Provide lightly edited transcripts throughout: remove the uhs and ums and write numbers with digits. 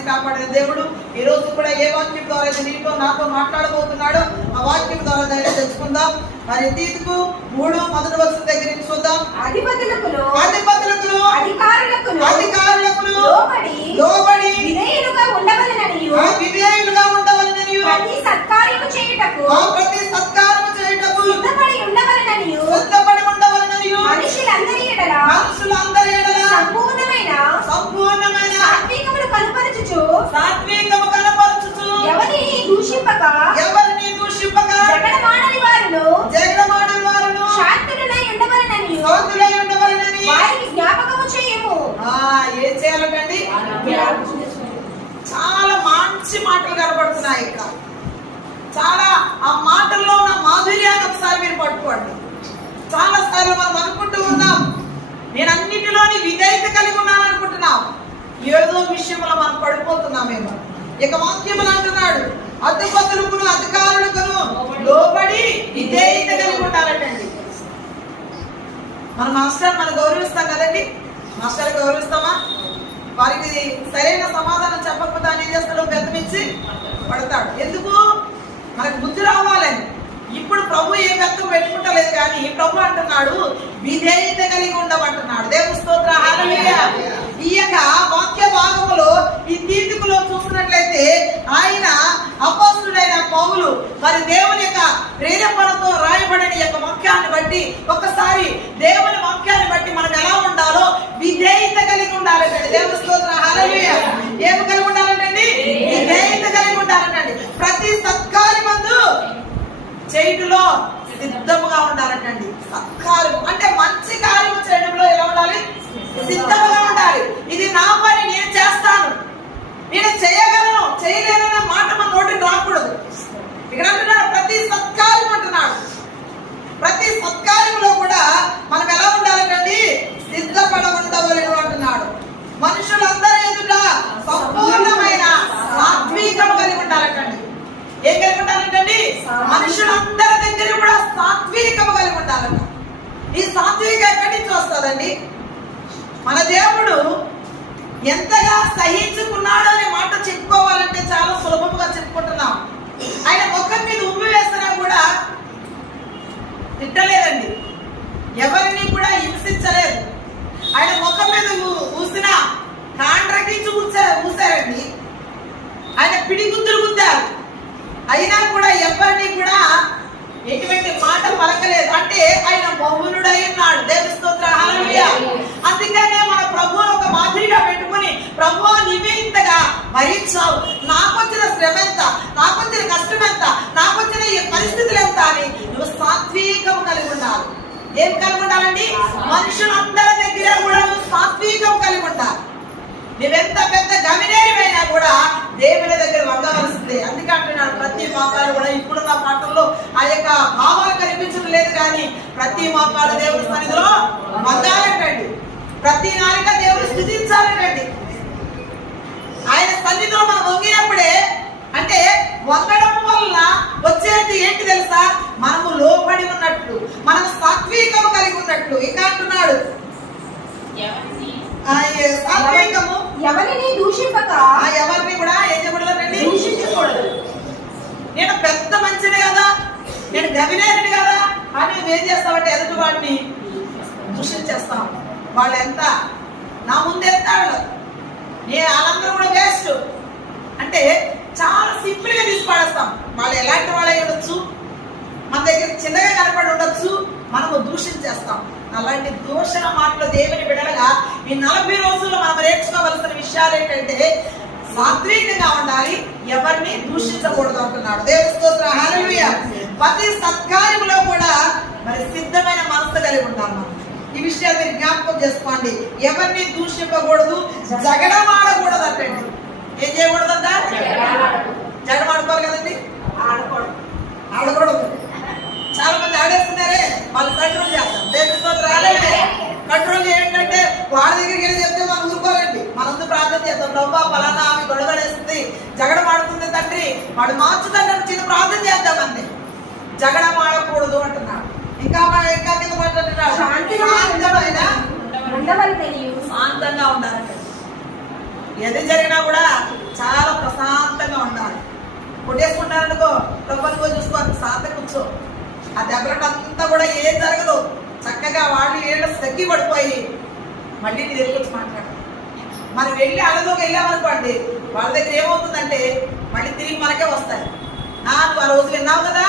కాచి కాపాడిన దేవుడు ఈ రోజు కూడా ఏ వాక్యం ద్వారా అయితే నీతో నాతో మాట్లాడబోతున్నాడో ఆ వాక్యం ద్వారా ధైర్యం తెచ్చుకుందాం. మరి తీతుకు 3 మొదటి వచనం దగ్గర నుంచి చూద్దాం. అధిపతులకు అధికారులకు లోబడి విధేయులుగా ఉండవలెననియు ప్రతి సత్కార్యము చేయుటకు సిద్ధపడి ఉండవలెననియు మనుషులందరి ఎడల సంపూర్ణమైన సాత్వికమును కనపరచుచు ఎవరిని దూషింపక జగడమాడని వారును శాంతులై ఉండవలెననియు వారికి జ్ఞాపకము చేయము. ఏం చేయాలండి? చాలా మంచి మాటలు కనబడుతున్నాయి. ఇక్కడ చాలా ఆ మాటల్లో ఉన్న మాధుర్యాన్ని ఒకసారి మీరు పట్టుకోండి. చాలా సార్లు మనం అనుకుంటూ ఉన్నాం, నేను అన్నిటిలోని విధేయత కలిగి ఉన్నాను అనుకుంటున్నాం. ఏదో విషయంలో మనం పడిపోతున్నామేమో. ఇక వాక్యములు అంటున్నాడు, అధిపతులకు అధికారులకు లోబడి విధేయత కలిగి ఉండాలంటండి. మన మాస్టర్ మనం గౌరవిస్తాం కదండి. మాస్టర్ గౌరవిస్తామా? వారికి సరైన సమాధానం చెప్పకపోతే ఆయన ఏం చేస్తాడో బెత్తమిచ్చి పడతాడు. ఎందుకు? మనకు బుద్ధి రావాలని. ఇప్పుడు ప్రభు ఏ బెత్తం పెట్టుకుంటలేదు, కానీ ప్రభు అంటున్నాడు విధేయత కలిగి ఉండమంటున్నాడు. దేవుని స్తోత్రం, హల్లెలూయా. ఈ యొక్క వాక్య భాగములో ఈ తీతుకులో చూసినట్లయితే ఆయన అపోస్తుడైన పౌలు మరి దేవుని యొక్క ప్రేరేపణతో రాయబడిన యొక్క వాక్యాన్ని బట్టి ఒకసారి దేవుని వాక్యాన్ని బట్టి మనం ఎలా ఉండాలో విధేయత కలిగి ఉండాలంటే దేవుని స్తోత్రం, హల్లెలూయా. ఏమి కలిగి ఉండాలంటండి? విధేయత కలిగి ఉండాలంటండి. ప్రతి సత్కార్యమందు చేయుటలో సిద్ధముగా ఉండాలంటండి. సత్కార్యం అంటే మంచి కార్యం చేయడంలో ఎలా ఉండాలి? సిద్ధముగా ఉండాలి. ఇది నా పని, నేను చేస్తాను, నేను చేయగలను, చేయలేననే మాట మన నోటికి రాకూడదు. ఇక్కడ అంటున్నాడు ప్రతి సత్కార్యం అంటున్నాడు. ప్రతి సత్కార్యంలో కూడా మనం ఎలా ఉండాలంటండి? సిద్ధపడ ఉండవలను అంటున్నాడు. మనుషులందరి ఎదుట సంపూర్ణమైన సాత్వికం కలిగి ఉండాలంటండి. ఏం కలిగి ఉండాలంటండి? మనుషులందరి దగ్గర కూడా సాత్వికము కలిగి ఉండాలంట. ఈ సాత్వికం ఎక్కడి నుంచి వస్తుందండి? మన దేవుడు ఎంతగా సహించుకున్నాడు అనే మాట చెప్పుకోవాలంటే చాలా సులభంగా చెప్పుకుంటున్నాం. ఆయన ముఖం మీద ఉమ్మి వేసినా కూడా తిట్టలేదండి, ఎవరిని కూడా హింసించలేదు. ఆయన ముఖం మీద ఊసిన కాండ్రకించి ఊసారండి. ఆయన పిడిగుద్దులు గుద్దారు, అయినా కూడా ఎవరిని కూడా ఎటువంటి మాట పలకలేదు. అంటే ఆయన మౌనుడై ఉన్నాడు. దేవుని స్తోత్రం, హల్లెలూయా. అందుకనే మన ప్రభువును ఒక మాదిరిగా పెట్టుకుని, ప్రభువా నీవే ఇంతగా భరించావు, నాకు వచ్చిన శ్రమ ఎంత, నాకు వచ్చిన కష్టం ఎంత, నాకు వచ్చిన ఈ పరిస్థితులు ఎంత అని నువ్వు సాత్వికం కలిగి ఉండాలి. ఏం కలిగి ఉండాలండి? మనుషులందరి దగ్గర కూడా నువ్వు సాత్వికం కలిగి ఉండాలి. నువ్వెంత పెద్ద గవినేరివైనా కూడా దేవుని దగ్గర వంగవలసిందే. అందుకే అంటున్నాడు ప్రతి మోకాలు కూడా. ఇప్పుడు నా పాటల్లో ఆ యొక్క భావాలు కనిపించడం లేదు, కానీ ప్రతి మోకాలు దేవుని సన్నిధిలో వంగాలంటండి. ప్రతి నాలుక దేవుని స్తుతించాలంటండి. ఆయన సన్నిధిలో మనం వంగినప్పుడే, అంటే వంగడం వల్ల వచ్చేది ఏంటి తెలుసా? మనము లోబడి ఉన్నట్లు, మనం సాత్వికము కలిగి ఉన్నట్లు. ఇంకా అంటున్నాడు సాత్వికము ఎవరిని దూషింపక, ఎవరిని కూడా ఏం చెప్పకూడదండి? దూషించకూడదు. నేను పెద్ద మంచిది కదా, నేను గవినేరుని కదా అని నువ్వేం చేస్తావంటే ఎదుటి వాడిని దూషించేస్తాం. వాళ్ళు ఎంత నా ముందెత్తాడు, నేను వాళ్ళందరూ కూడా వేస్ట్ అంటే చాలా సింపుల్ గా తీసి పడేస్తాం. వాళ్ళు ఎలాంటి వాళ్ళు అయి ఉండొచ్చు, మన దగ్గర చిన్నగా కనపడి ఉండొచ్చు, మనము దూషించేస్తాం. అలాంటి దూషణ మాటలు దేవుని బిడ్డలుగా ఈ 40 రోజుల్లో మనం నేర్చుకోవలసిన విషయాలు ఏంటంటే సాత్వికంగా ఉండాలి, ఎవరిని దూషించకూడదు అంటున్నాడు. దేవుని స్తోత్రం, హల్లెలూయా. ప్రతి సత్కార్యంలో కూడా మరి సిద్ధమైన మనసు కలిగి ఉండాలి. మనం ఈ విషయాలు మీరు జ్ఞాపకం చేసుకోండి. ఎవరిని దూషింపకూడదు, జగడమాడకూడదు అంటండి. ఏం చేయకూడదంట? జగడమాడుకోవాలి కదండి, ఆడకూడదు. చాలా మంది ఆడేస్తున్నారే, వాళ్ళు కంట్రోల్ చేస్తారు. దేవుని రాలేదు కంట్రోల్ ఏంటంటే వాడి దగ్గరికి వెళ్ళి చెప్తే మనం ఊరుకోవాలండి. మనందు ప్రార్థన చేద్దాం, ప్రభా పలానా ఆమె గొడవడేస్తుంది, జగడమాడుతుంది తండ్రి, వాడు మార్చుతాడని చిన్న ప్రార్థన చేద్దామండి. జగడమాడకూడదు అంటున్నాడు. ఇంకా కింద మాట్లాడుతున్నాడు శాంతంగా ఉండాలంట. ఏది జరిగినా కూడా చాలా ప్రశాంతంగా ఉండాలి. కొట్టేసుకుంటారనుకో డబ్బులుగో చూసుకోవాలి, శాంత కూర్చో. ఆ దెబ్బలకంతా కూడా ఏం జరగదు. చక్కగా వాళ్ళు ఏళ్ళు తగ్గి పడిపోయి మళ్ళీ నీ దగ్గరికి వచ్చి మాట్లాడు. మనం వెళ్ళి అడలోకి వెళ్ళామనుకోండి, వాళ్ళ దగ్గర ఏమవుతుందంటే మళ్ళీ తిరిగి మనకే వస్తాయి. నువ్వు ఆ రోజు విన్నావు కదా,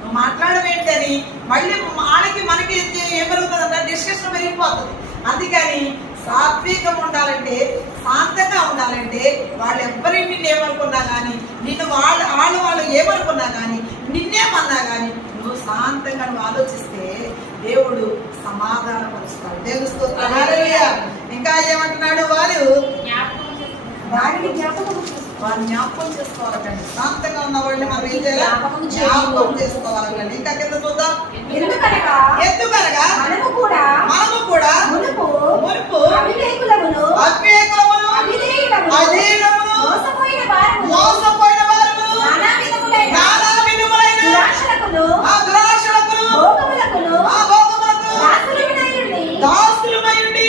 నువ్వు మాట్లాడమేంటి అని మళ్ళీ వాళ్ళకి మనకి ఏం పెరుగుతుందంటే డిస్కషన్ పెరిగిపోతుంది. అందుకని సాత్వికం ఉండాలంటే, శాంతంగా ఉండాలంటే, వాళ్ళు ఎవ్వరిని నిన్ను ఏమనుకున్నా కానీ, నిన్ను వాళ్ళు ఏమనుకున్నా కానీ, నిన్నేమన్నా కానీ నువ్వు శాంతంగా నువ్వు ఆలోచిస్తే దేవుడు సమాధానం పరుస్తాడు. దేవుడు స్తోత్రం. హల్లెలూయా. ఇంకా ఏమంటున్నాడు, వారిని జ్ఞాపకం చేసుకోవాలండి. శాంతంగా ఉన్న వాళ్ళని మనం ఏం చేయాలి? జ్ఞాపకం చేసుకోవాలండి. ఇంకా కింద చూద్దాం. ఎందుకనగా మనము కూడా మునుపు అవివేకులమును అధీనమును మోసపోయిన వారము నానా విధములైన దురాశలకును భోగములకు దాసులమై ఉండి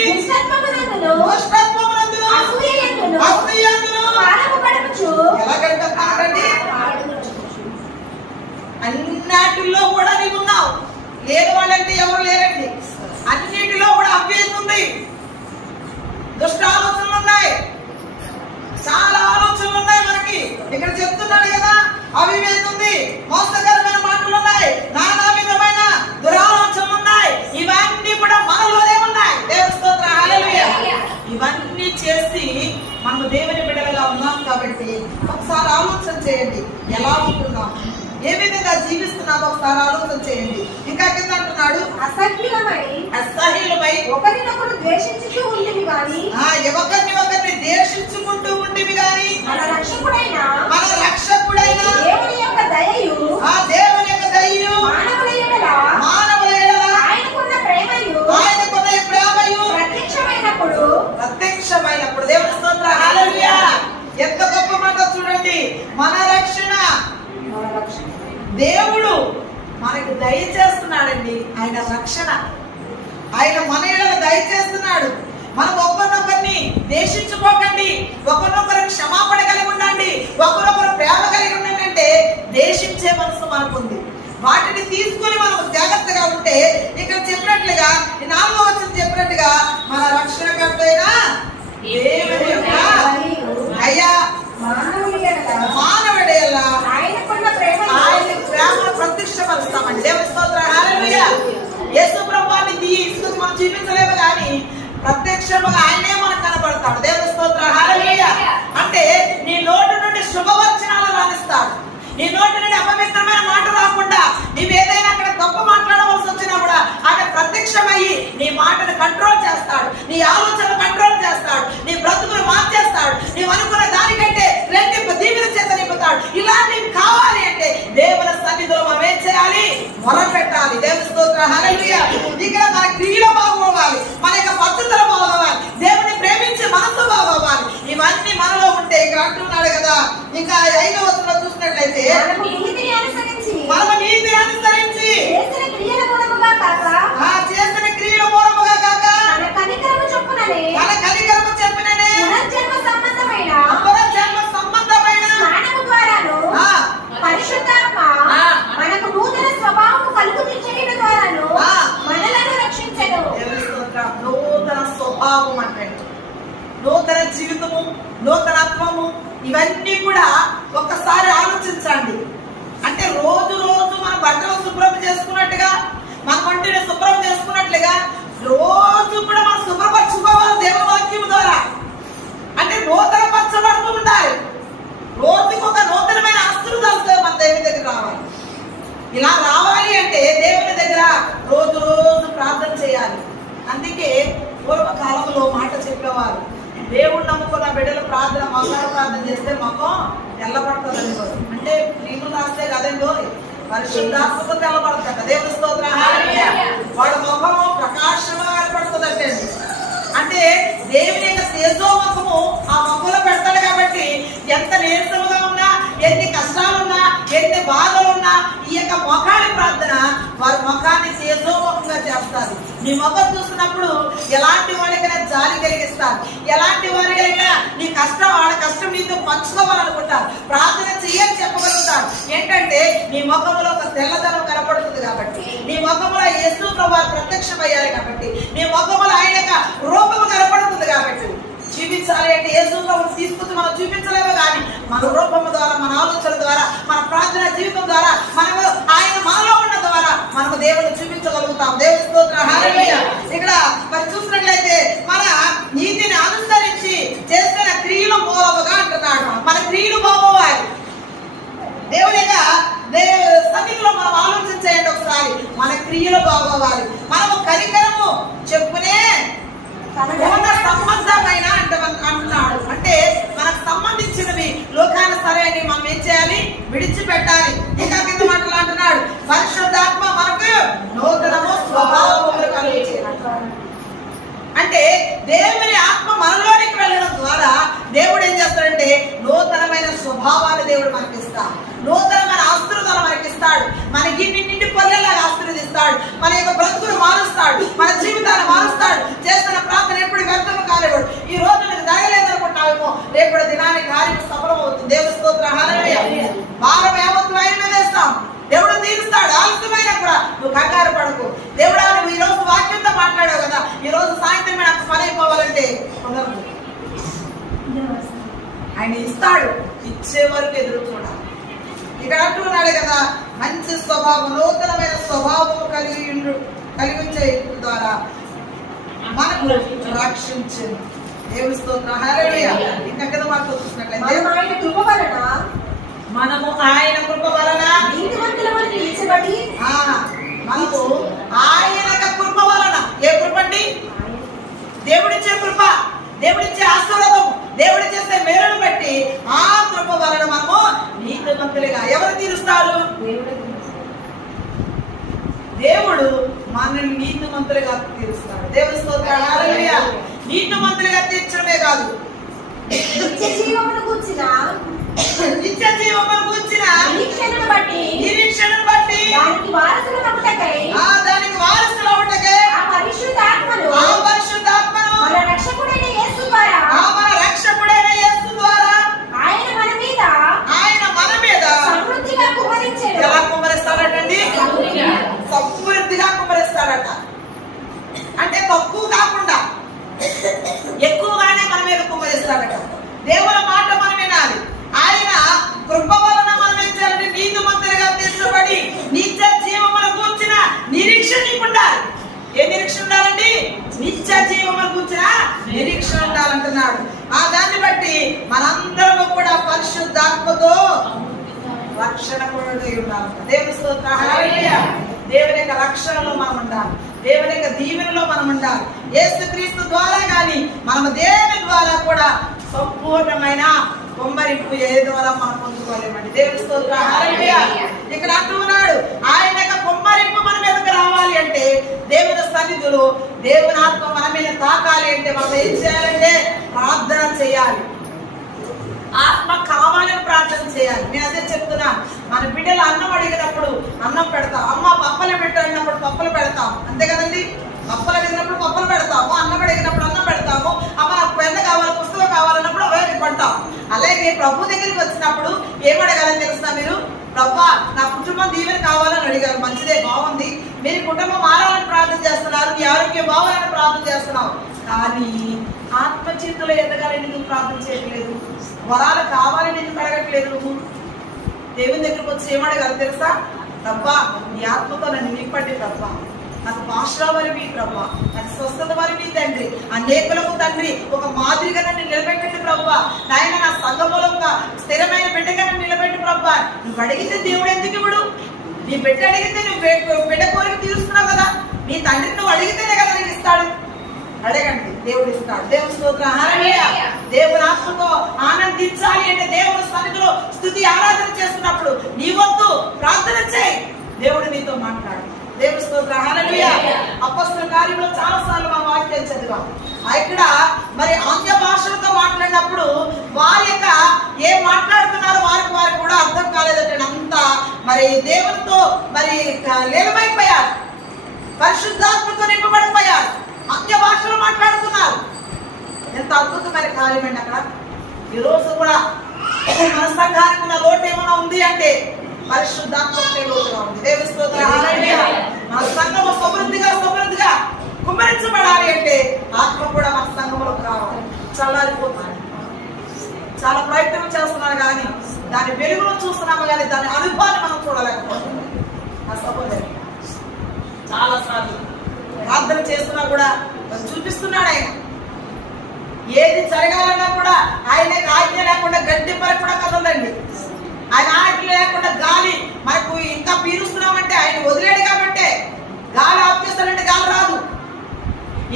దుష్టత్వమునందును అసూయయందును ఎలా గడిపేస్తాడండి? అన్నిటిలో కూడా నీవు ఉన్నావు. లేని వాళ్ళంటే ఎవరు లేరండి. అన్నిటిలో కూడా అవివేకం ఉంది, దుష్ట ఆలోచనలు ఉన్నాయి, చాలా ఆలోచనలు ఉన్నాయి. మనకి ఇక్కడ చెప్తున్నాడు కదా, అవివేకం ఉంది, మోసకరమైన మాటలు ఉన్నాయి, నానా విధమైన దురాలోచనలు ఉన్నాయి. ఇవన్నీ కూడా మనలోనే ఉన్నాయి. దేవుని స్తోత్రం. హల్లెలూయా. ఇవన్నీ చేసి మనము దేవుని బిడ్డలుగా ఉన్నాం కాబట్టి ఒకసారి ఆలోచన చేయండి, ఎలా ఉంటున్నాం, ఏ విధంగా జీవిస్తున్నామో ఒకసారి ఆలోచన చేయండి. ఇంకా కింద అంటున్నాడు, అసహ్యులమై ఒకరినొకరు ద్వేషించుతూ ఉంటివి గాని, ఒకరిని ద్వేషించుకుంటూ ఉంటివి గాని, మన రక్షకుడైన దేవుని యొక్క దయయు మానవుల ఎడల ఆయనకున్న ప్రేమయు ప్రత్యక్షమైనప్పుడు దేవుని స్తోత్రం. హల్లెలూయా. ఎంత గొప్ప మాట చూడండి. మన రక్షణ దేవుడు మనకి దయచేస్తున్నాడండి. ఆయన రక్షణ, ఆయన మన ఎడల దయచేస్తున్నాడు. మనం ఒకరినొకరిని దేశించుకోకండి, ఒకరినొకరు క్షమాపణ కలిగి ఉండండి, ఒకరొకరు ప్రేమ కలిగి ఉండండి. అంటే దేశించే మనసు మనకుంది. వాటిని తీసుకుని మనం జాగ్రత్తగా ఉంటే ఇక్కడ చెప్పినట్లుగా 4వ వచనం చెప్పినట్టుగా మన రక్షణకర్తైన దేవుని యొక్క దయ మానవుడి ఎడల ఆయన ప్రేమను ప్రత్యక్షపరుస్తామండి. దేవుని స్తోత్రం. హల్లెలూయా. యేసు ప్రభువుని తీసుకుని మనం జీవించలేము కానీ ప్రత్యక్షంగా ఆయనే మనకు కనబడతాడు. దేవుని స్తోత్రం. హల్లెలూయా. అంటే నీ నోటి నుండి శుభవచనాలు రాణిస్తాడు. నీ నోటి నుండి అపవిత్రమైన మాట రాకుండా నీవేదైనా అక్కడ తప్పు మాట్లాడవలసి వచ్చినా కూడా ఆయన ప్రత్యక్షమయ్యి నీ మాటను కంట్రోల్ చేస్తాడు, నీ ఆలోచనలు కంట్రోల్ చేస్తాడు, నీ బ్రతుకులు మార్చేస్తాడు. నీవు అనుకున్న దానికంటే రెండింపు దీవెన చేత నింపుతాడు. ఇలాంటివి కావాలి అంటే దేవుని సన్నిధిలో మనం ఏం చేయాలి? మొరపెట్టాలి. దేవుని స్తోత్రం. హల్లెలూయా. ఇక్కడ మన క్రియలు బాగోవాలి, మన యొక్క పద్ధతులు బాగోవాలి, దేవుని ప్రేమించి మనసు బాగోవాలి. ఇవన్నీ మనలో ఉంటే ఇక్కడ అంటున్నాడు కదా. ఇంకా 5వ వచనంలో చూసినట్లయితే మనము నీతిని అనుసరించి చేసిన క్రియల మూలముగా కాక తన కనికరము చొప్పుననే పునర్జన్మ సంబంధమైన స్నానము ద్వారాను పరిశుద్ధాత్మ మనకు నూతన స్వభావము కలుగజేయుట ద్వారాను మనలను రక్షించెను. నూతన స్వభావం అంటే నూతన జీవితము, నూతనత్వము, ఇవన్నీ కూడా ఒక్కసారి ఆలోచించండి. అంటే రోజు మన బట్టలు శుభ్రం చేసుకున్నట్టుగా, మన వంటిని శుభ్రం చేసుకున్నట్లుగా రోజు కూడా మనం శుభ్రపరచుకోవాలి దేవుని వాక్యం ద్వారా. అంటే నూతన పరచబడుతూ ఉండాలి. రోజుకు ఒక నూతనమైన ఆస్తులు తలుస్తాయి మన దేవుని దగ్గర రావాలి. ఇలా రావాలి అంటే దేవుని దగ్గర రోజు ప్రార్థన చేయాలి. అందుకే పూర్వకాలంలో మాట చెప్పేవారు, దేవుడు నమ్ముకున్న బిడ్డలు మోకాళ్ళ ప్రార్థన చేస్తే మొఖం తెల్లబడుతుంది. అంటే నీకు రాస్తే కదండి, పరిశుద్ధాత్మతో తెల్లబడుతుంట. దేవుని స్తోత్రం. హల్లెలూయా. వాడు ముఖము ప్రకాశంగా ఏర్పడుతుందంటే అంటే దేవుని యొక్క తేజోముఖము ఆ ముఖంలో పెడతాడు. కాబట్టి ఎంత నీరసముగా ఉన్నా, ఎన్ని కష్టాలున్నా, ఎన్ని బాధలున్నా ఈ యొక్క ముఖాన్ని ప్రార్థన వారి ముఖాన్ని తేజోముఖంగా చేస్తారు. నీ ముఖం చూసినప్పుడు ఎలాంటి వాడికైనా జాలి కలిగిస్తారు, ఎలాంటి వారికైనా నీ కష్టం వాళ్ళ కష్టం నీతో పంచుకోవాలనుకుంటారు, ప్రార్థన చెయ్యని చెప్పగలుగుతారు. ఏంటంటే నీ ముఖంలో ఒక తెల్లదనం కనపడుతుంది కాబట్టి, నీ ముఖంలో యేసు ప్రభువు ప్రత్యక్షమయ్యారు కాబట్టి, నీ ముఖంలో ఆయన యొక్క రూపము కనపడుతుంది కాబట్టి చూపించాలి అంటే యేసు ప్రభువుని తీసుకొచ్చి మనం చూపించలేము, కానీ మన రూపము ద్వారా, మన ఆలోచన ద్వారా, మన ప్రార్థన జీవితం ద్వారా, మనము ఆయన మనలో ఉన్న ద్వారా మనము దేవుని చూపించగలుగుతాం. దేవుని స్తోత్రం, హల్లెలూయా. ఇక్కడ మరి చూసినట్లయితే మన నీతిని అనుసరించి చేసిన క్రియలు మూలముగా అంటున్నాడు. మన క్రియలు బాగోవాలి. దేవుని యొక్క సన్నిధిలో మనం ఆలోచించేయండి ఒకసారి. మన క్రియలు బాగోవాలి. మనము కనికరము చెప్పునే సంబంధమైన అంటున్నాడు. అంటే మనకు సంబంధించినవి లోకానుసారని మనం ఏం చేయాలి? విడిచిపెట్టాలి. ఇంకా కింద మాటలు అంటున్నాడు, పరిశుద్ధాత్మ మనకు నూతనము స్వభావములు కలిగించాడు. అంటే దేవుని ఆత్మ మనలోనికి వెళ్ళడం ద్వారా దేవుడు ఏం చేస్తాడంటే నూతనమైన స్వభావాన్ని దేవుడు మనకి ఇస్తాడు, నూతనమైన ఆశీర్వాదాలు మనకి ఇస్తాడు, మన గిన్నె నిండి పొల్లలాగా ఆశీర్వదిస్తాడు, మన యొక్క బ్రతుకును మారుస్తాడు, మన జీవితాన్ని మారుస్తాడు. చేస్తున్న ప్రార్థన ఎప్పుడు వ్యర్థము కాలేవాడు. ఈ రోజు నీకు దయలేదనుకుంటున్నావేమో, రేపు దినానికి కార్యం సఫలం అవుతుంది. దేవుని స్తోత్రం, హల్లెలూయా. భారం యావత్తు ఆయన మీద వేస్తాం, దేవుడు తీరుస్తాడు. ఆలస్యమైన కూడా నువ్వు కంగారు పడకు. దేవుడా, నువ్వు ఈ రోజు వాక్యంతో మాట్లాడావు కదా, ఈ రోజు సాయంత్రం నాకు పని అయిపోవాలంటే కుదరదు. ఆయన ఇస్తాడు, ఇచ్చే వరకు ఎదురు చూడాలి. ఇక్కడ అంటున్నాడు కదా, మంచి స్వభావం, నూతనమైన స్వభావం కలిగించే ద్వారా మనకు రక్షించింది. దేవుని స్తోత్రం, హల్లెలూయా. ఇంకా కింద మాటలు చూసినట్లయితే మనము ఆయన కృప వలన పిలిచబడి, మనకు ఆయన కృప వలన. ఏ కృప అండి? దేవుడిచ్చే కృప, దేవుడిచ్చే ఆశీర్వాదం, దేవుడి చేసే మేలును బట్టి ఆ కృప వలన మనము నీతిమంతులుగా. ఎవరు తీరుస్తారు? దేవుడు మనల్ని నీతిమంతులుగా తీరుస్తాడు. దేవుని స్తోత్రం, హల్లెలూయా. నీతిమంతులుగా తీర్చడమే కాదు, నిత్య జీవమును గూర్చిన నిరీక్షణను బట్టి దానికి వారసులు అవ్వుటకై ఆ పరిశుద్ధాత్మను మన రక్షకుడైన యేసు ద్వారా ఆయన మన మీద సమృద్ధిగా కుమ్మరించెను. ఎలా కుమ్మరిస్తాడటండి? సమృద్ధిగా కుమ్మరిస్తాడట. అంటే తక్కువ కాకుండా ఎక్కువగానే మన మీద కుమ్మరిస్తాడట. దేవుని మాట మనం వినాలి. ఆయన కృప వలన మనం ఏం చేయాలంటే నీతిమంతులుగా తీర్చబడి నిత్య జీవమును గూర్చిన నిరీక్షణ ఉండాలి. ఏ నిరీక్షణ ఉండాలండి? నిత్య జీవమును గూర్చిన నిరీక్షణ ఉండాలంటున్నాడు. ఆ దాన్ని బట్టి మనందరము కూడా పరిశుద్ధాత్మతో రక్షణ పొందుతూ ఉండాలి. దేవుని స్తోత్రం, హల్లెలూయా. దేవుని యొక్క రక్షణలో మనం ఉండాలి, దేవుని యొక్క దీవెనలో మనం ఉండాలి. యేసుక్రీస్తు ద్వారా కానీ మనము దేవుని ద్వారా కూడా సంపూర్ణమైన కుమ్మరింపు ఏ ద్వారా మనం పొందుకోలేమండి. దేవుని స్తోత్రం, హల్లెలూయా. ఇక్కడ అంటున్నాడు, ఆయన యొక్క కుమ్మరింపు మన మీదకి రావాలి అంటే, దేవుని సన్నిధిలో దేవుని ఆత్మ మన మీద తాకాలి అంటే మనం ఏం చేయాలంటే ప్రార్థన చేయాలి. ఆత్మ కావాలని ప్రార్థన చేయాలి. నేను అదే చెప్తున్నాను. మన బిడ్డలు అన్నం అడిగినప్పుడు అన్నం పెడతాం, అమ్మ పప్పలు పెట్టినప్పుడు పప్పులు పెడతాం, అంతే కదండి. పప్పలు అడిగినప్పుడు పప్పులు పెడతాము, అన్నం అడిగినప్పుడు అన్నం పెడతాము. అమ్మ నాకు పెద్ద కావాలి, పుస్తకం కావాలన్నప్పుడు అవే కొంటాం. అలాగే ప్రభు దగ్గరికి వచ్చినప్పుడు ఏమడగాలని తెలుసా మీరు? ప్రభా, నా కుటుంబం దీవెన కావాలని అడిగారు, మంచిదే, బాగుంది. మీరు కుటుంబం మారాలని ప్రార్థన చేస్తున్నారు, నీ ఆరోగ్యం బావాలని ప్రార్థన చేస్తున్నావు, కానీ ఆత్మచేతులు ఎదగాలని నువ్వు ప్రార్థన చేయట్లేదు, వరాలు కావాలని ఎందుకు అడగట్లేదు? నువ్వు దేవుని దగ్గరకు వచ్చి ఏమడగాలి తెలుసా? ప్రభా, నీ ఆత్మతో నన్ను నింపండి ప్రభా, నాకు భాషల వరివి ప్రభా, నాకు స్వస్థత వరివి తండ్రి, అనేకులకు తండ్రి ఒక మాదిరిగా నన్ను నిలబెట్టండి ప్రభా, నాయన నా సంఘములో ఒక స్థిరమైన బిడ్డగా నన్ను నిలబెట్టి ప్రభా. నువ్వు అడిగితే దేవుడు ఎందుకు ఇవ్వడు? నీ బిడ్డ అడిగితే నువ్వు బిడ్డ కోరిక తీరుస్తున్నావు కదా, నీ తండ్రిని నువ్వు అడిగితేనే కదా నీకు ఇస్తాడు. అడగండి, దేవుడు ఇస్తాడు. దేవుని స్తోత్రం, హల్లెలూయా. దేవుని ఆత్మతో ఆనందించాలి అంటే దేవుని సన్నిధిలో స్తుతి ఆరాధన చేస్తున్నప్పుడు నీ వద్దు ప్రార్థన చేయి, దేవుడు నీతో మాట్లాడు. దేవుని స్తోత్రం, హల్లెలూయా. అపొస్తలుల కార్యంలో చాలా సార్లు మా వాక్యం చదివాం. ఇక్కడ మరి ఆంగ్ల భాషలతో మాట్లాడినప్పుడు వారి యొక్క ఏం మాట్లాడుతున్నారో వారికి కూడా అర్థం కాలేదంటే అంతా మరి దేవునితో మరి లీలమైపోయారు. పరిశుద్ధాత్మతో నింపబడిపోయారు, అన్య భాషలు మాట్లాడుతున్నారు. ఎంత అద్భుతమైన కార్యం అండి అక్కడ. ఈరోజు కూడా మన సంఘానికి ఉన్న లోటు ఏమైనా ఉంది అంటే పరిశుద్ధాత్మ లోటుగా ఉంది. దేవుని స్తోత్రం. హల్లెలూయా. మన సంఘము సమృద్ధిగా కుమ్మరించబడాలి అంటే ఆత్మ కూడా మన సంఘంలోకి రావాలి. చల్లారిపోతుంది. చాలా ప్రయత్నం చేస్తున్నాను కానీ దాని వెలుగును చూస్తున్నాము కానీ దాని అనుభవాన్ని మనం చూడలేకపోతున్నాం. ఆ సహోదరి చాలా సార్లు ప్రార్థన చేస్తున్నా కూడా చూపిస్తున్నాడు ఆయన. ఏది జరగాలన్నా కూడా ఆయనకి ఆజ్ఞ లేకుండా గడ్డి పరకు కూడా కదలండి. ఆయన ఆజ్ఞ లేకుండా గాలి మనకు ఇంకా పీలుస్తున్నామంటే ఆయన వదిలేడు కాబట్టి గాలి ఆఫ్ చేస్తాడంటే గాలి రాదు.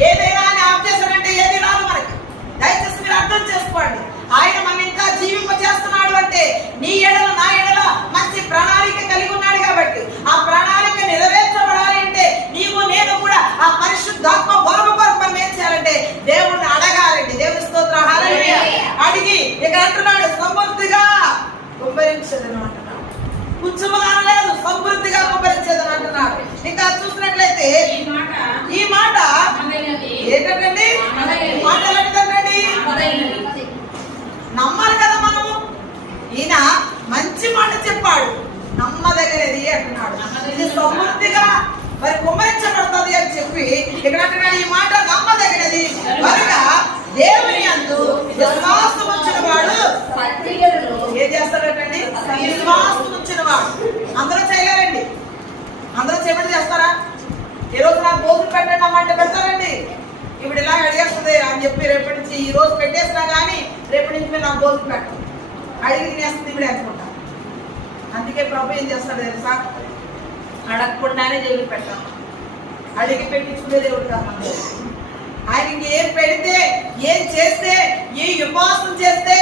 ఏదైనా ఆయన ఆఫ్ చేస్తాడంటే ఏది రాదు మనకి. దయచేసి మీరు అర్థం చేసుకోండి. ఆయన మనం ఇంకా జీవింప చేస్తున్నాడు అంటే నీ ఎడల నా ఎడల మంచి ప్రణాళిక కలిగి ఉన్నాడు కాబట్టి ఆ ప్రణాళిక నెరవేర్చబడాలి అంటే నీవు నేను కూడా ఆ పరిశుద్ధాత్మ వరము కొరకు మనం ఏం చేయాలంటే దేవుణ్ణి అడగాలండి. దేవుని స్తోత్రం. హల్లెలూయా. అడిగి ఇక్కడ అంటున్నాడు సమృద్ధిగా కుమ్మరించదని అంటున్నాడు. కొంచెముగా అనలేదు, సమృద్ధిగా కుమ్మరించేదని అంటున్నాడు. ఇంకా చూసినట్లయితే ఈ మాట ఏంటండి, మాట ఎలాంటిదండి? నమ్మాలి కదా మనము. ఈయన మంచి మాట చెప్పాడు, నమ్మదగినది అంటున్నాడు. ఇది సమృద్ధిగా మరి కుమ్మరించబడుతుంది అని చెప్పి ఇక్కడ అంటున్నాడు. ఈ మాట నమ్మదగినది మరగా దేవుని యందు విశ్వాసం ఉంచిన వాడు ఏం చేస్తాడటండి? విశ్వాసం ఉంచిన వాడు. అందరూ చేయలేరండి. అందరూ చేయమని చేస్తారా? ఈ రోజు నాకు భోజనం పెట్టండి అమ్మంటే పెడతారండి. ఇప్పుడు ఇలా అడిగేస్తుంది అని చెప్పి రేపటి నుంచి ఈ రోజు పెట్టేసినా కానీ రేపటి నుంచి మీరు నాకు భోజనం పెట్టండి అడిగి తినేస్తుంది ఇప్పుడు అనుకుంటా. అందుకే ప్రభు ఏం చేస్తాడు తెలుసా? అడగకుండానే దేవుడు పెట్టాం. అడిగి పెట్టించుకునే దేవుడు కాదు. ఆయనకి ఏం పెడితే, ఏం చేస్తే, ఏ ఉపవాసం చేస్తే,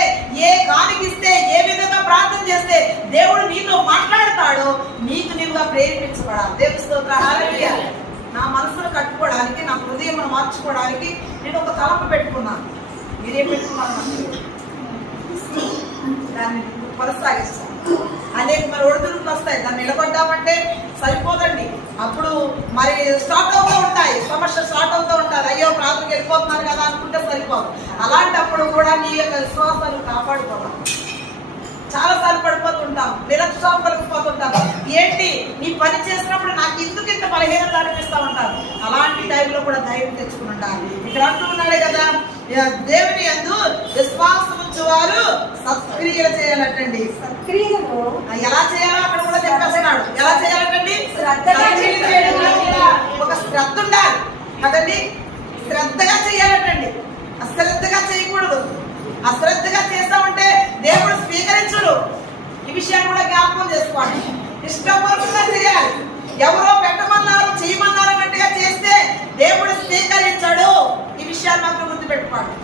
ఏ కానికిస్తే, ఏ విధంగా ప్రార్థన చేస్తే దేవుడు నీతో మాట్లాడతాడో నీకు నీవుగా ప్రేరేపించబడాలి. దేవుని స్తోత్రం. హల్లెలూయా. నా మనసును కట్టుకోవడానికి, నా హృదయం మార్చుకోవడానికి నేను ఒక తలంపు పెట్టుకున్నాను. మీరేం పెట్టుకున్నారు? దాన్ని కొనసాగిస్తాను. అనేక మరి ఒడిదుడుకులు వస్తాయి, దాన్ని నిలబడ్డామంటే సరిపోదండి. అప్పుడు మరి స్టార్ట్ అవుతూ ఉంటాయి, సమస్య స్టార్ట్ అవుతూ ఉంటారు. అయ్యో ప్రార్థనకి వెళ్ళిపోతున్నారు కదా అనుకుంటే సరిపోదు. అలాంటప్పుడు కూడా నీ యొక్క విశ్వాసాన్ని కాపాడుకోవాలి. చాలా సార్లు పడిపోతుంటాం, నిరక్షాపం కలిగిపోతుంటాం. ఏంటి నీ పని చేసినప్పుడు నాకు ఎందుకు ఇంత బలహీనత అనిపిస్తా ఉంటారు. అలాంటి టైంలో కూడా ధైర్యం తెచ్చుకుని ఉండాలి. ఇక్కడ అంటున్నాడే కదా, దేవుని యందు విశ్వాసం ఉంచేవారు సత్క్రియలు చేయాలటండి. సత్క్రియలు ఎలా చేయాలో అక్కడ కూడా చెప్పేస్తున్నాడు. ఎలా చేయాలటండి? ఒక శ్రద్ధ ఉండాలి కదండి. శ్రద్ధగా చేయాలటండి. అశ్రద్ధగా చేయకూడదు. అశ్రద్ధగా చేస్తామంటే దేవుడు స్వీకరించడు. ఈ విషయాన్ని కూడా జ్ఞాపకం చేసుకోండి. ఇష్టపూర్వకంగా చేయాలి. ఎవరో పెట్టమన్నారు, చేయమన్నారు అన్నట్టుగా చేస్తే దేవుడు స్వీకరించడు. ఈ విషయాన్ని మాత్రం గుర్తుపెట్టుకోండి.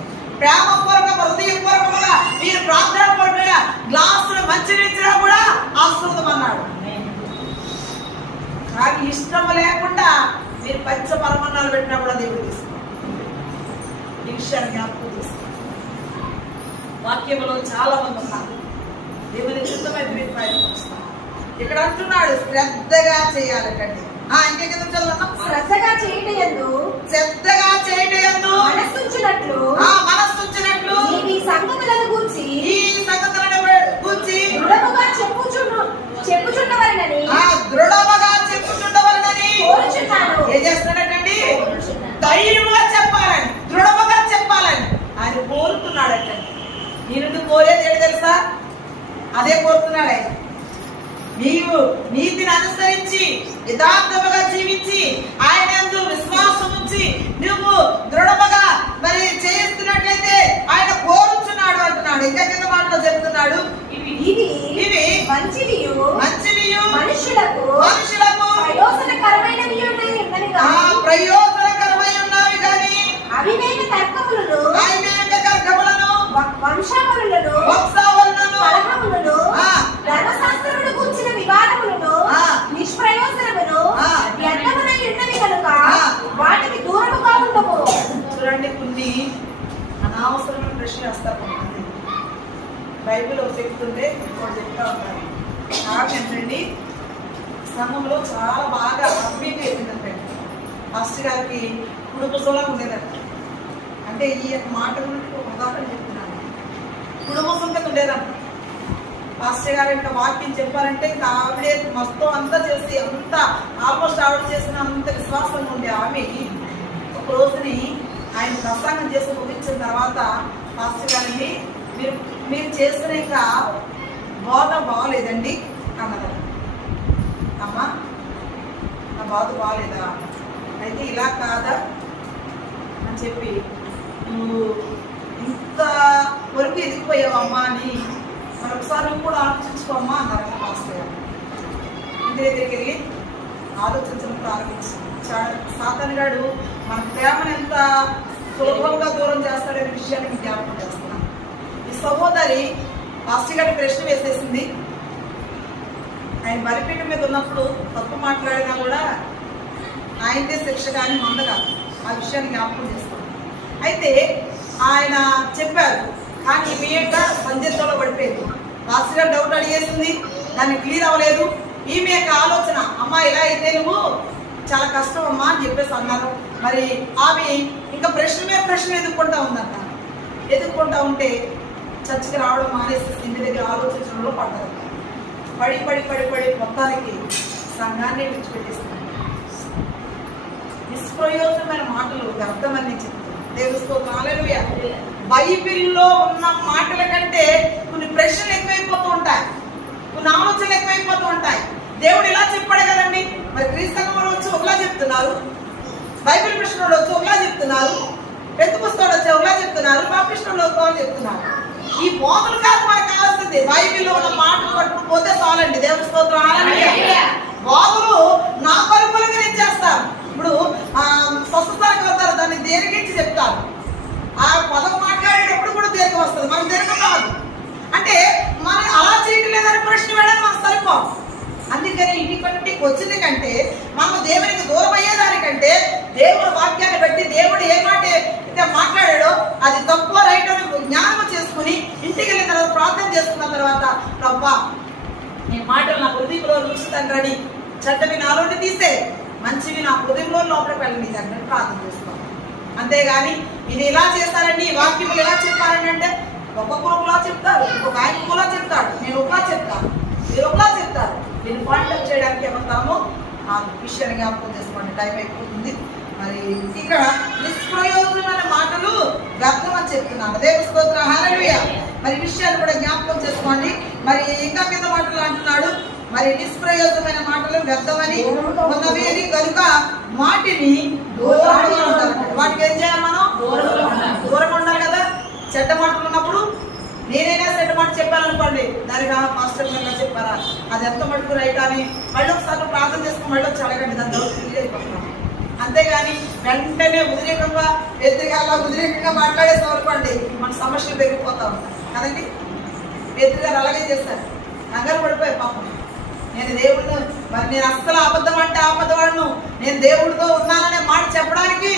ప్రేమపూర్వక హృదయపూర్వకంగా మీరు ప్రార్థన పూర్వకంగా గ్లాసులు మంచినీచ్చినా కూడా ఆశ్రదం అన్నాడు. కానీ ఇష్టం లేకుండా మీరు పంచ పరమన్నాలు పెట్టినా కూడా దేవుడు తీసుకోండి. ఈ విషయాన్ని జ్ఞాపకం తీసుకోండి. వాక్యంలో చాలా మంది ఉన్నారు. దేవుని చిత్తమైన మీరు ప్రయత్నిస్తాం. ఇక్కడ అంటున్నాడు శ్రద్ధగా చేయాలటండి. ఇంకెక్కడ చదువుతున్నాం? శ్రద్ధగా చేయడం యందు మనస్సుంచినట్లు ఈ సంగతులను గూర్చి దృఢముగా చెప్పుచుండవలెనని కోరుచున్నాను. ఏం చేస్తున్నాడండి? ధైర్యంగా చెప్పాలని, దృఢముగా చెప్పాలని ఆయన కోరుతున్నాడటండి. నేను కోరేది ఏంటి తెలుసా? అదే కోరుతున్నాడు ఆయన. నీవు నీతిని అనుసరించి యథార్థముగా జీవించి ఆయన యందు విశ్వాసం ఉంచి నువ్వు దృఢముగా మరి చేస్తున్నట్లయితే ఆయన కోరుచున్నాడు అంటున్నాడు. ఇంకా కింద మాటలో చెప్తున్నాడు, ఇవి మంచివియు మనుషులకు ప్రయోజనకరమైనవి ఉన్నవి కానీ అవివేక తర్కములను వంశావళులను కలహములను ధర్మశాస్త్రమును కూర్చిన వివాదములను నిష్ప్రయోజనమును వ్యర్థమునై ఉన్నవి కనుక వాటికి దూరముగా ఉండము. చూడండి, కొన్ని అనవసరమైన ప్రశ్నలు వస్తారు. బైబిల్ చెప్తుంటే ఇంకోటి చెప్తా ఉంటారు. ఏంటండి, సంఘంలో చాలా బాగా అప్డేట్ అయిపోయిందంటే పాస్టర్ గారికి కుడుపుసోలా ఉండేదట. అంటే ఈ మాట గురించి ఒక ఉదాహరణ చెప్తున్నాను. కుడుపుసంతో ఉండేదట. పాస్టర్ గారు ఇంకా వాక్యం చెప్పారంటే ఇంకా ఆవిడే మొత్తం అంతా చేసి అంతా ఆల్మోస్ట్ ఆవిడ చేసిన అంత విశ్వాసంగా ఉండే ఆమె ఒక రోజుని ఆయన ప్రసంగం చేసి ముగించిన తర్వాత పాస్టర్ గారిని మీరు చేసిన ఇంకా బోధ బాగోలేదండి అన్నది. అమ్మా నా బాధ బాగలేదా, అయితే ఇలా కాదా అని చెప్పి నువ్వు ఇంత వరకు ఎదిగిపోయావమ్మా అని మరొకసారి నువ్వు కూడా ఆలోచించుకోమ్మా అన్నారు పాస్టర్ గారు. ఇంటి దగ్గరికి వెళ్ళి ఆలోచించడం ప్రారంభించాడు. సాతాను గాడు మన ప్రేమను ఎంత సులభంగా దూరం చేస్తాడనే విషయాన్ని మీకు జ్ఞాపకం చేస్తున్నాను. ఈ సహోదరి పాస్టర్ గారి ప్రశ్న వేసేసింది. ఆయన బలిపీఠం మీద ఉన్నప్పుడు తప్పు మాట్లాడినా కూడా ఆయనదే శిక్ష కానీ మంద కాదు. ఆ విషయాన్ని జ్ఞాపకం చేస్తాను. అయితే ఆయన చెప్పారు, కానీ మీ యొక్క సందిగ్ధంలో పడిపోయింది. పాస్టర్ గారు డౌట్ అడిగేసింది, దాన్ని క్లియర్ అవ్వలేదు. ఈమె యొక్క ఆలోచన, అమ్మా ఇలా అయితే నువ్వు చాలా కష్టం అమ్మా అని చెప్పేసి అన్నారు. మరి ఆమె ఇంకా ప్రశ్న మీద ప్రశ్న ఎదుర్కొంటా ఉందంట. ఎదుర్కొంటా ఉంటే చర్చికి రావడం మానేసి ఇంటి దగ్గర ఆలోచించడంలో పడ్డారు. పడి పడి పడి పడి మొత్తానికి సంఘాన్ని విడిచిపెట్టేస్తున్నారు. నిష్ప్రయోజనమైన మాటలు వ్యర్థమని చెప్తున్నారు. దేవుని హల్లెలూయా. బైబిల్లో ఉన్న మాటల కంటే కొన్ని ప్రశ్నలు ఎక్కువైపోతూ ఉంటాయి, కొన్ని ఆలోచనలు ఎక్కువైపోతూ ఉంటాయి. దేవుడు ఇలా చెప్పాడు కదండి, మరి క్రీస్తు వచ్చి ఒకలా చెప్తున్నారు, బైబిల్ కృష్ణుడు వచ్చి ఒకలా చెప్తున్నారు, పెద్దపుస్తకుడు వచ్చి ఒకలా చెప్తున్నారు, బాప్టిస్టుడు ఒకలా చెప్తున్నారు. ఈ బోధలు కాదు మనకు కావాల్సింది. బైబిల్లో ఉన్న మాటలు పట్టుకుని పోతే చాలండి. దేవుని స్తోత్రం హల్లెలూయా. బోధలు నా పరుపులుగా నేను చేస్తాను. ఇప్పుడు స్వస్థతకు వెళ్తారు, దాన్ని దేనికించి చెప్తారు. ఆ పదం మాట్లాడేటప్పుడు కూడా దీర్ఘం వస్తుంది, మనకు దీర్ఘం కాదు. అంటే మనం అలా చేయటం లేదని ప్రశ్న వేయడానికి మనకు సరిపోం. అందుకని ఇటువంటి వచ్చింది కంటే మనం దేవునికి దూరం అయ్యేదానికంటే దేవుడు వాక్యాన్ని బట్టి దేవుడు ఏ మాట అయితే మాట్లాడాడో అది తక్కువ రైట్ అని జ్ఞానం చేసుకుని ఇంటికి వెళ్ళిన తర్వాత ప్రార్థన చేసుకున్న తర్వాత, రవ్వా నీ మాటలు నా హృదయంలో ఉంచుతాను రండి, చెడ్డవి నాలోని తీసే, మంచివి నా హృదయంలో లోపలికి వెళ్ళి తండ్రి ప్రార్థన చేసుకోవాలి. అంతేగాని ఇది ఇలా చేస్తారండి, ఈ వాక్యములు ఎలా చెప్పారండి అంటే ఒక్కొక్కరు ఒకలా చెప్తారు, ఇంకొక ఆయన ఒకలా చెప్తాడు, నేను ఒకలా చెప్తాను, మీరు ఒకలా చెప్తారు. నేను పాయింట్ అప్ చేయడానికి ఏమంటామో ఆ విషయాన్ని జ్ఞాపకం చేసుకోండి. టైం అయిపోతుంది. మరి ఇక్కడ నిష్ప్రయోజనమైన మాటలు వ్యర్థం అని చెప్తున్నాను. దేవుని స్తోత్రం హల్లెలూయా. మరి విషయాలు కూడా జ్ఞాపకం చేసుకోండి. మరి ఇంకా కింద మాటలు అంటున్నాడు, మరి నిష్ప్రయోజనమైన మాటలు వ్యర్థమని ఉన్నవి అని కనుక వాటిని దూరంగా ఉండాలి. వాటికి ఏం చేయాలి? మనం దూరంగా ఉండాలి కదా. చెడ్డ మాటలు ఉన్నప్పుడు నేనైనా చెడ్డ మాట చెప్పాను అనుకోండి, దానికి పాస్టర్ గారు చెప్పారా, అది ఎంత మటుకు రైట్ అని మళ్ళీ ఒకసారి ప్రార్థన చేసుకుని మళ్ళీ వచ్చి అడగండి, దాని డౌట్ క్లియర్ అయిపోతున్నాం. అంతేగాని వెంటనే వ్యతిరేకంగా మాట్లాడేసాం అనుకోండి, మన సమస్యలు పెరిగిపోతా ఉంటాయి కదండి. పేతురు గారు అలాగే చేస్తారు, కంగారు పడిపోయి పాపం. నేను దేవుడితో, మరి నేను అస్సలు అబద్ధం అంటే అబద్ధవాడును, నేను దేవుడితో ఉన్నాననే మాట చెప్పడానికి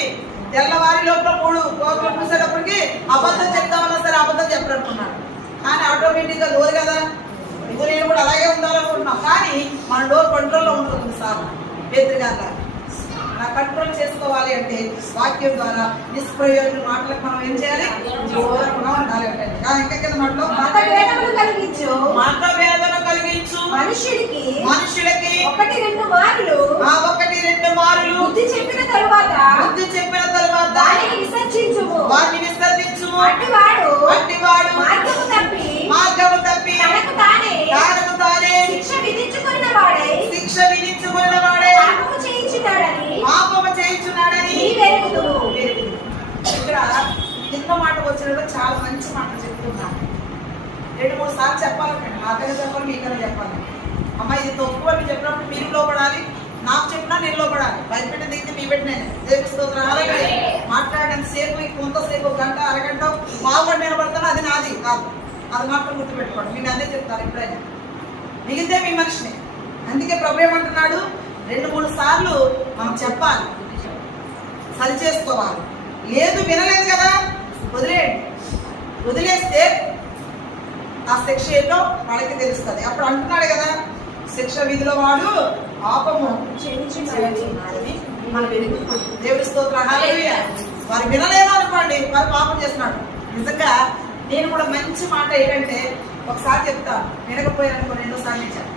తెల్లవారి లోపల 3 కోకలు పూసేటప్పటికి అబద్ధం చెప్తామన్నా సరే అబద్ధం చెప్పాలనుకున్నాడు. కానీ ఆటోమేటిక్గా డోర్ కదా, ఇప్పుడు నేను కూడా అలాగే ఉండాలనుకుంటున్నాం. కానీ మన డోర్ కంట్రోల్లో ఉంటుంది సార్. పేతురు గారు నా కంట్రోల్ చేసుకోవాలి అంటే వాక్యం ద్వారా నిష్ప్రయోజన మాటలకు మనం ఏం చేయాలి? దూరంగా ఉండాలి అంటే. ఇంకా కింద మాటలో మతభేదములు కలిగించు మనుషులకి 1-2 మార్లు బుద్ధి చెప్పిన తరువాత వారిని విసర్జించుము. అట్టివాడు మార్గము తప్పి తనకు తానే శిక్ష విధించుకున్న వాడై పాపము చేయించున్నాడని నీవెరుగుదువు. ఇక్కడ కింద మాట వచ్చినప్పుడు చాలా మంచి మాట చెప్తున్నాను. 2-3 సార్లు చెప్పాలంటే నాకైనా చెప్పాలి, మీకైనా చెప్పాలి. అమ్మ ఇది తప్పు అని చెప్పినప్పుడు మీరు లోపడాలి, నాకు చెప్పినా నేను లోపడాలి. బయటపెట్టిన దిగితే మీ పెట్టినాను. దేవుని స్తోత్రం హల్లెలూయా. మాట్లాడినంత సేపు కొంతసేపు గంట అరగంట బాగుపడి నిలబడతాను, అది నాది కాదు. అది మాత్రం గుర్తుపెట్టుకోండి. మీరు అదే చెప్తారు ఎప్పుడైనా, మిగిలితే మీ మనిషిని. అందుకే ప్రభు ఏమంటున్నాడు, 2-3 సార్లు మనం చెప్పాలి, సరి చేసుకోవాలి. లేదు వినలేదు కదా వదిలేయండి. వదిలేస్తే ఆ శిక్ష ఏంటో వాళ్ళకి తెలుస్తుంది. అప్పుడు అంటున్నాడు కదా, శిక్ష విధిలో వాడు పాపము చేయించున్నాడని మనం ఎదుగు దేవుడి స్తోత్రం హల్లెలూయా. వారు వినలేదు అనుకోండి, వారు పాపం చేస్తున్నాడు. నిజంగా నేను కూడా మంచి మాట ఏంటంటే, ఒకసారి చెప్తా, వినకపోయారనుకో రెండోసారి ఇచ్చాను.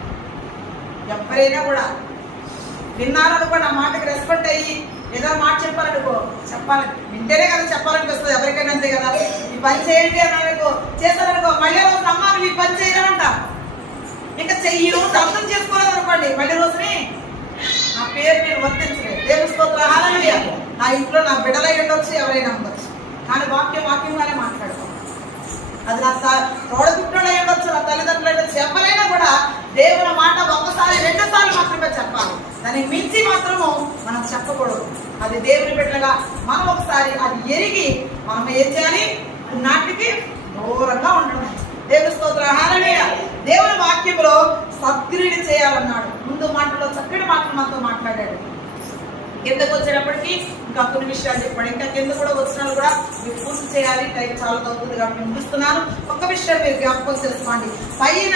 ఎవరైనా కూడా విన్నారనుకో, నా మాటకి రెస్పెక్ట్ అయ్యి ఏదైనా మాట చెప్పాలనుకో, చెప్పాలి, వింటేనే కదా చెప్పాలనిపిస్తుంది ఎవరికైనా, అంతే కదా. ఈ పని చేయండి అని అనుకో, చేస్తారనుకో, మళ్ళీ రోజు అమ్మాను ఈ పని చేయరా అంట. ఇంకా ఈ రోజు అర్థం చేసుకోలేదు అనుకోండి, మళ్ళీ రోజుని నా పేరు మీరు వర్తించలేదు. దేవుని స్తోత్రం హల్లెలూయా. నా ఇంట్లో నా బిడ్డలై ఉండొచ్చు, ఎవరైనా ఉండొచ్చు, కానీ వాక్యంగానే మాట్లాడుకోవాలి. అది నా తోడబుట్టుడై ఉండొచ్చు, నా తల్లిదండ్రులు ఉండొచ్చు, ఎవరైనా కూడా దేవుని మాట ఒకసారి 2 సార్లు మాత్రమే చెప్పాలి. దానికి మించి మాత్రము మనం చెప్పకూడదు. అది దేవుని బిడ్డలుగా మనం ఒకసారి అది ఎరిగి మనం ఏం చేయాలి, నాటికి దూరంగా ఉండడం. దేవుని స్తోత్రం హల్లెలూయా. దేవుని వాక్యంలో సద్క్రియలు చేయాలన్నాడు. ముందు మాటలో చక్కటి మాటలు మనతో మాట్లాడాడు. కిందకు వచ్చేటప్పటికి ఇంకా కొన్ని విషయాలు చెప్పాడు. ఇంకా కింద కూడా వచ్చినాలు కూడా మీరు పూర్తి చేయాలి, టైం చాలా అవుతుంది కాబట్టి ముగిస్తున్నాను. ఒక్క విషయం మీరు జ్ఞాపకం చేసుకోండి. పైన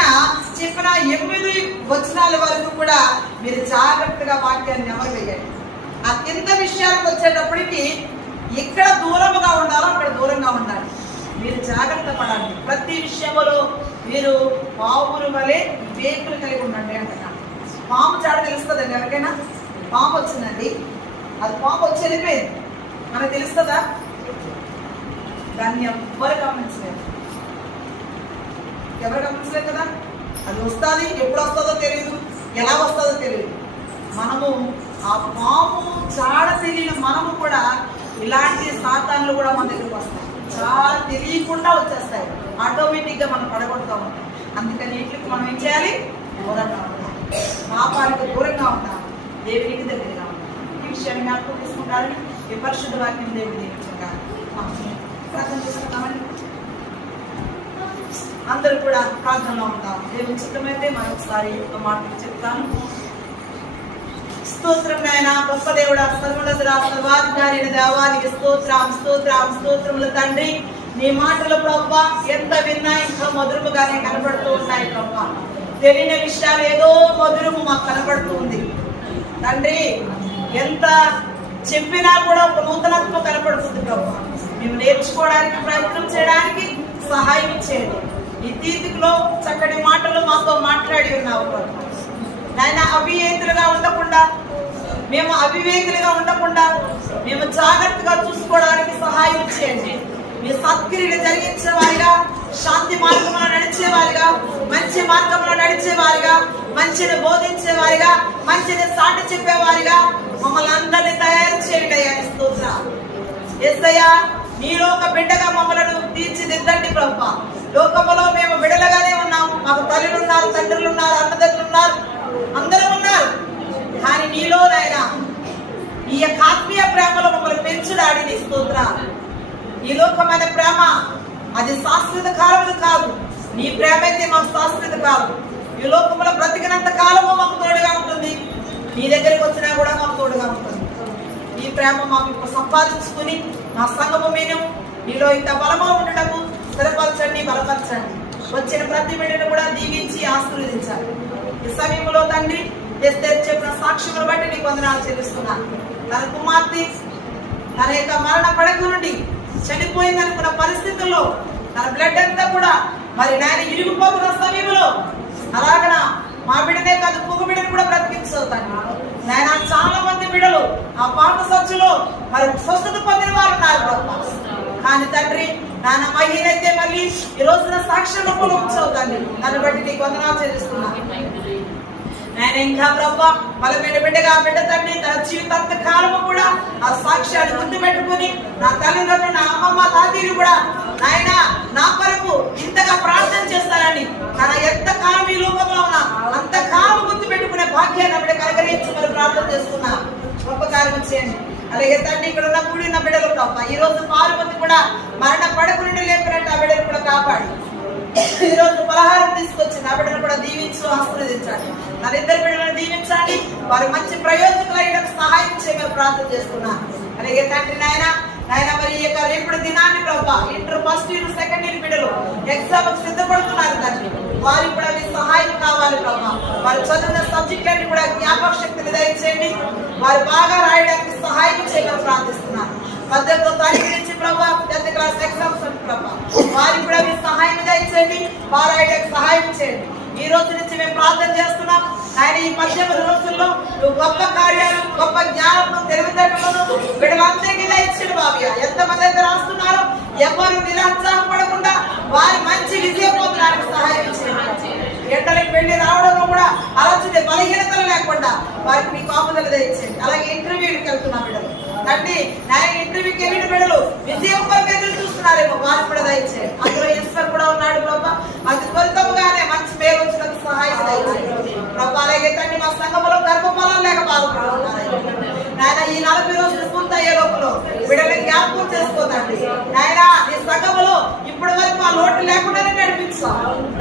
చెప్పిన 8 వచనాల వరకు కూడా మీరు జాగ్రత్తగా వాక్యాన్ని నెమరు వేయండి. ఆ కింద విషయాలకు వచ్చేటప్పటికి ఇక్కడ దూరముగా ఉండాలో అక్కడ దూరంగా ఉండాలి. మీరు జాగ్రత్త పడాలి. ప్రతి విషయంలో మీరు పావుల వలె వివేకులు కలిగి ఉండండి అంటున్నాను. పాము చాడ తెలుస్తుందండి ఎవరికైనా? పాము వచ్చిందండి, అది పాము వచ్చి వెళ్ళిపోయింది, మనకు తెలుస్తుందా? దాన్ని ఎవ్వరు గమనించలేదు. ఎవరు గమనించలేదు కదా. అది వస్తుంది, ఎప్పుడు వస్తుందో తెలియదు, ఎలా వస్తుందో తెలియదు. మనము ఆ పాము చాడ తెలియని మనము కూడా ఇలాంటి సాతాన్లు కూడా మన దగ్గరకు వస్తాయి. చాలా తెలియకుండా వచ్చేస్తాయి, ఆటోమేటిక్గా మనం పడగొడుతూ ఉంటాం. అందుకని వీటికి మనం ఏం చేయాలి? దూరంగా ఉంటాం, పాపానికి దూరంగా ఉంటాం, దేవునికి దగ్గరగా ఉంటాం. ఈ విషయాన్ని జ్ఞాపకం తీసుకుంటారని ఈ పరిశుద్ధ వాక్యం దేవుడు దీవించుకుంటారు. ప్రార్థన చేసుకుంటామని అందరూ కూడా ప్రార్థనలో ఉంటాం. దేవుని చిత్తమైతే మరొకసారి ఒక మాట చెప్తాను. స్తోత్రం నాయన, గొప్ప దేవుడా, సర్వోన్నతుడా, సర్వాధికారి దేవానికి స్తోత్రం స్తోత్రం స్తోత్రములు తండ్రి. నీ మాటలు ప్రభా ఎంత విన్నా ఇంకా మధురముగానే కనబడుతూ ఉన్నాయి ప్రభా. తెలియని విషయాలు ఏదో మధురము మాకు కనబడుతూ ఉంది తండ్రి. ఎంత చెప్పినా కూడా ఒక నూతనత్వం కనబడుతుంది ప్రభా. మేము నేర్చుకోవడానికి ప్రయత్నం చేయడానికి సహాయం చేయండి. ఈ తీర్పులో చక్కటి మాటలు మాతో మాట్లాడి ఉన్నావు ప్రభా. నాయన అవివేకులుగా ఉండకుండా, మేము అవివేకులుగా ఉండకుండా మేము జాగ్రత్తగా చూసుకోవడానికి సహాయం చేయండి. మీ సత్క్రియలు జరిగించే వారిగా, శాంతి మార్గంలో నడిచేవారిగా, మంచి మార్గంలో నడిచేవారిగా, మంచిని బోధించే వారిగా, మంచిని సాటి చెప్పేవారిగా మమ్మల్ని అందరినీ తయారు చేయండి అయ్యా. స్తోత్రం యేసయ్యా. నీలో ఒక బిడ్డగా మమ్మలను తీర్చిదిద్దండి ప్రభా. లోకములో మేము బిడ్డలుగానే ఉన్నాము, మాకు తల్లులు ఉన్నారు, తండ్రులు ఉన్నారు, అన్నదమ్ములు ఉన్నారు, అందరూ ఉన్నారు. కానీ నీలో నాయనా ఈ యొక్క ఆత్మీయ ప్రేమలో మమ్మల్ని పెంచుడాడి నీ స్తోత్రం. ఈ లోకమైన ప్రేమ అది శాశ్వత కాలము కాదు, నీ ప్రేమ అయితే మాకు శాశ్వత కాలం. ఈ లోకంలో బ్రతికినంత కాలము మాకు తోడుగా ఉంటుంది, నీ దగ్గరికి వచ్చినా కూడా మాకు తోడుగా ఉంటుంది. ఈ ప్రేమ మాకు ఇప్పుడు సంపాదించుకుని మా సంఘము మేము నీలో ఇంత బలమా ఉండటము స్థిరపరచండి, బలపరచండి. వచ్చిన ప్రతి బిడ్డను కూడా దీవించి ఆశీర్వదించాలి. ఈ సమయంలో తండ్రి ఎస్తేరు చెప్పిన సాక్ష్యములు బట్టి నీకు వందనాలు చెల్లిస్తున్నాను. తన కుమార్తె తన యొక్క మరణ పడక నుండి చనిపోయిందనుకున్న పరిస్థితుల్లో తన బ్లడ్ అంతా కూడా మరి నాయన ఇరిగిపోతున్న సమయంలో అలాగన మా బిడ్డనే కాదు ఇంకొక బిడ్డను కూడా బ్రతికించవుతాను నాయన. చాలా మంది బిడ్డలు ఆ పాత సచ్చులో మరి స్వస్థత పొందిన వారు ఉన్నారు. కానీ తండ్రి నాన్న మహిళైతే మళ్ళీ ఈ రోజున సాక్ష్యం రూపంలో ఉంచవుతాను. దాన్ని బట్టి నీకు వందనాలు చెల్లిస్తున్నాను. ఆయన ఇంకా ప్రభా బలమైన బిడ్డగా బిడ్డ తండ్రి తన జీవితాంత కాలము కూడా ఆ సాక్ష్యాన్ని గుర్తు పెట్టుకుని నా తల్లిదండ్రులు, నా అమ్మమ్మ, తాతీలు కూడా ఆయన నా కొరకు ఇంతగా ప్రార్థన చేస్తారని తన ఎంత కాలం ఈ లోకంలో ఉన్నా అంత కాలం గుర్తు పెట్టుకునే భాగ్యాన్ని బిడ్డ అనుగ్రహించి మరి ప్రార్థన చేస్తున్నా. గొప్ప కార్యం చేయండి. అలాగే తండ్రి ఇక్కడ ఉన్న కూడిన బిడ్డలు ప్రభా ఈ రోజు పారుపతి కూడా మరణ పడకు నుండి లేపినట్టు ఆ బిడ్డలు కూడా కాపాడి ఈ రోజు పలహారం తీసుకొచ్చింది ఆ బిడ్డను కూడా దీవించు, ఆశీర్వదించండి. నా ఇద్దరు బిడ్డలను దీవించండి, వారు మంచి ప్రయోజకులైన సహాయం చేయమని ప్రార్థన చేస్తున్నాను. అలాగే తండ్రి నాయన ఆయన మరి ఈ యొక్క రేపటి దినాన్ని ప్రభా inter first year second year బిడ్డలు ఎగ్జామ్ సిద్ధపడుతున్నారు తండ్రి. వారికి కూడా మీ సహాయం కావాలి ప్రభా. వారు చదివిన సబ్జెక్టులన్నీ కూడా జ్ఞాపక శక్తిని దయచేయండి. వారు బాగా రాయడానికి సహాయం చేయమని ప్రార్థిస్తున్నాను. 18వ తారీఖు నుంచి ప్రభా 10th క్లాస్ ఎగ్జామ్స్ ప్రభా వారికి కూడా మీ సహాయం దయచేయండి. వారు రాయడానికి సహాయం చేయండి. ఈ రోజు నుంచి మేము ప్రార్థన చేస్తున్నాం ఆయన ఈ 18 రోజుల్లో నువ్వు గొప్ప కార్యాలు గొప్ప జ్ఞానం తెలివితేటలను బిడ్డలందరికీ దయచేయండి బాబయ్య. ఎంతమంది అయితే రాస్తున్నారో ఎవరు నిరుత్సాహపడకుండా వారి మంచి విజయం పొందడానికి సహాయం చేయండి. ఎండలకు వెళ్ళి రావడంలో కూడా అలసితే బలహీనతలు లేకుండా వారికి మీ కాపుదల దయచేయండి. అలాగే ఇంటర్వ్యూకి వెళ్తున్నాం బిడ్డలు తండ్రి నాయన ఇంటర్వ్యూకి వెళ్ళిన బిడ్డలు విజయం కొరకు ఎదురు చూస్తున్నారేమో వారికి కూడా దయచేయండి. అందులో ఈశ్వర్ కూడా ఉన్నాడు ప్రభా. అతి త్వరితముగానే మంచి పేరు వచ్చినందుకు సహాయం దయచేయండి ప్రభా. అలాగే తండ్రి మా సంఘంలో గర్భఫలం లేక బాధపడుతున్నారు నాయన. ఈ 40 రోజులు పూర్తయ్యే లోపల బిడ్డలు జ్ఞాపకం చేసుకోదండి నాయన. నీ సంఘంలో ఇప్పటి వరకు ఆ లోటు లేకుండానే నడిపించా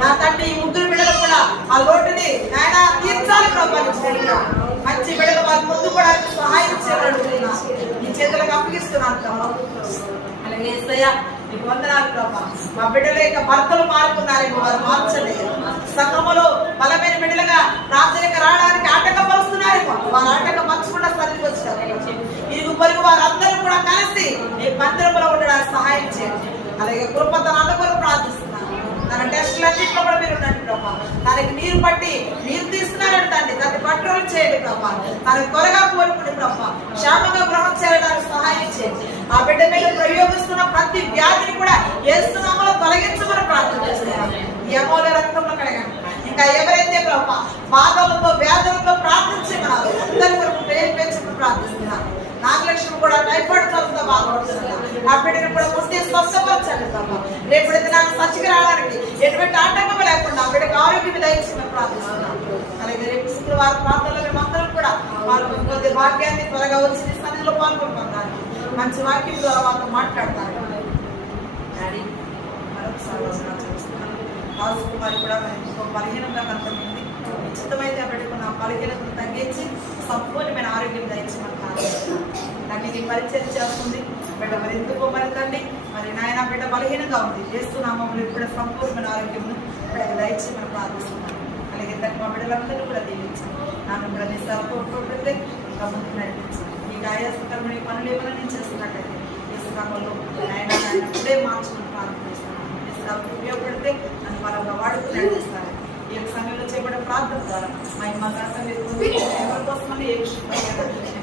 నా తండ్రి. ఈ ముగ్గురు బిడ్డలు కూడా ఆ లోటుని నాయన తీర్చాలి ప్రభా. మంచి బిడ్డలు వారి ముందు కూడా సహాయం చేయబడుతున్నా నీ చేతులకు అప్పగిస్తున్నాను ప్రభా. అలాగే యేసయ్య నీకు వందనాలు ప్రభా. మా బిడ్డల యొక్క భర్తలు మారుతున్నారేమో వారు మార్చలేదు. సంఘములో బలమైన బిడ్డలుగా ప్రార్థనకు రావడానికి ఆటంకపరుస్తున్నారేమో వారు ఆటంకపరచకుండా సరికి వచ్చారు. ఇరుగు పొరుగు వారందరూ కూడా కలిసి నీ మందిరంలో ఉండడానికి సహాయం చేయండి. అలాగే కృపతను అనుకుని ప్రార్థిస్తున్నాను. తన టెస్టులన్నింటిలో కూడా మీరు ఉండండి ప్రభా. తనకి నీరు పట్టి నీరు తీస్తున్నారండి తండ్రి. దాన్ని కంట్రోల్ చేయండి ప్రభా. తనకు త్వరగా కోరుకుని ప్రభా క్షేమంగా గ్రహం చేయడానికి సహాయం చేయండి. ఆ బిడ్డ మీద ప్రయోగిస్తున్న ప్రతి వ్యాధిని కూడా యేసునామములో తొలగించమని ప్రార్థన చేస్తున్నాను. ఈ అమూల్య రక్తంలో కడగండి. ఇంకా ఎవరైతే ప్రభా బాధలతో వ్యాధులతో ప్రార్థించమన్నారు అందరి కొరకు పేరు పెంచుకుని ప్రార్థిస్తున్నాను. నాగలక్ష్మి కూడా టైఫాయిడ్ జ్వరంతో బాధపడుతున్నారు. ఆ బిడ్డను కూడా ముందే స్వస్థపరచండి ప్రభా. రేపటి నాకు సచ్చికి రావడానికి ఎటువంటి ఆటంకం లేకుండా ఆ బిడ్డకు ఆరోగ్యం దయచేయమని ప్రార్థిస్తున్నాను. అలాగే రేపు శుక్రవారం ప్రార్థనలో మేమందరం కూడా పాల్గొనే భాగ్యాన్ని త్వరగా వచ్చి నీ సన్నిధిలో పాల్గొంటున్నాను. మంచి వాక్యం ద్వారా వాళ్ళతో మాట్లాడతాను డాడీ. మరొకసారి చేస్తున్నాను. రాజకుమారి కూడా ఎంతో బలహీనంగా కనపడుతుంది. ఉచితమైతే పెట్టుకున్న బలహీనతను తగ్గించి సంపూర్ణమైన ఆరోగ్యం దయచేయమని ప్రార్థిస్తున్నాను. నాకు ఇది పరిచయం చేస్తుంది బిడ్డ. మరి ఎందుకో మరి తండ్రి మరి నాయన బిడ్డ బలహీనంగా ఉంది. చేస్తున్నామని ఇప్పుడు సంపూర్ణమైన ఆరోగ్యం బిడ్డకు దయచేయమని ప్రార్థిస్తున్నాను. అలాగే దాన్ని మా బిడ్డలందరూ కూడా దీవించాను. నన్ను కూడా నీ సరిపోతే ఇంకా ముందుకు నడిపించాను. ఈ ఆయాసకరమైన పనులు ఏమైనా నేను చేస్తున్నట్టయితే ఈ శ్రమంలో ఆయన ఇప్పుడే మార్చుకుని ప్రార్థిస్తున్నాను. ఉపయోగపడితే నన్ను బలంగా వాడుకుని నడిపిస్తాను. ఈ యొక్క సమయంలో చేయబడే ప్రార్థన ద్వారా మా ఘనత మీరు ఎవరి కోసమని ఏ విషయం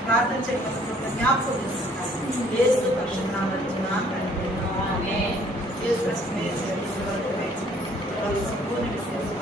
ప్రార్థన చేయకపోతే జ్ఞాపకం చేసుకుంటాను. యేసు పరిశుద్ధ నామములో సంపూర్ణ విశేషం